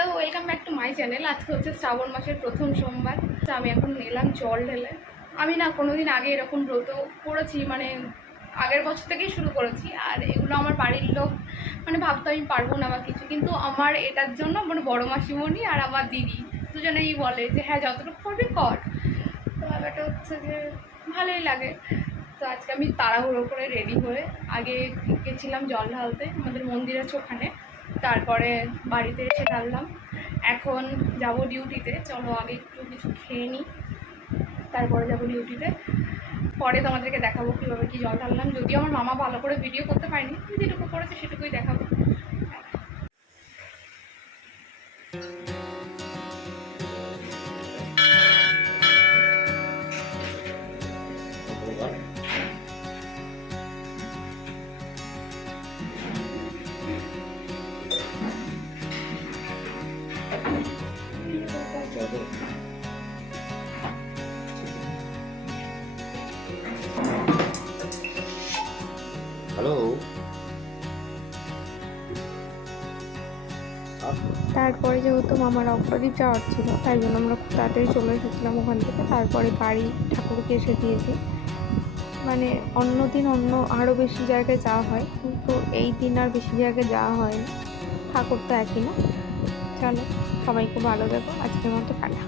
Hello, welcome back to my channel. আজকে হচ্ছে শ্রাবণ মাসের প্রথম সোমবার। তো আমি এখন এলাম জল ঢেলে। আমি না কোনোদিন আগে এরকম ব্রত করেছি, মানে আগের বছর থেকেই শুরু করেছি। আর এগুলো আমার বাড়ির লোক মানে ভাবতো আমি পারবো না বা কিছু, কিন্তু আমার এটার জন্য মানে বড় মাসিমণি আর আমার দিদি দুজনেই বলে যে হ্যাঁ যতটুকু করবি কর। তো ব্যাপারটা হচ্ছে যে ভালোই লাগে। তো আজকে আমি তাড়াহুড়ো করে রেডি হয়ে আগে গেছিলাম জল ঢালতে, আমাদের মন্দির আছে ওখানে। তারপরে বাড়িতে এসে ঢাললাম। এখন যাব ডিউটিতে। চলো আগে একটু কিছু খেয়ে নিই, তারপরে যাব ডিউটিতে। পরে তোমাদেরকে দেখাবো কীভাবে কী জল ঢাললাম। যদিও আমার মামা ভালো করে ভিডিও করতে পারেনি, যেটুকু করেছে সেটুকুই দেখাবো। হ্যালো। তারপরে যেহেতু মামার অপরাধী যাওয়ার ছিল, তাই জন্য আমরা খুব তাড়াতাড়ি চলে এসেছিলাম ওখান থেকে। তারপরে বাড়ি ঠাকুরকে এসে দিয়েছি। মানে অন্য দিন আরও বেশি জায়গায় যাওয়া হয়, কিন্তু এই দিন আর বেশি জায়গায় যাওয়া হয় না। ঠাকুর তো একই না। চলো, সবাই খুব ভালো দেখো। আজকের মতো টাটা।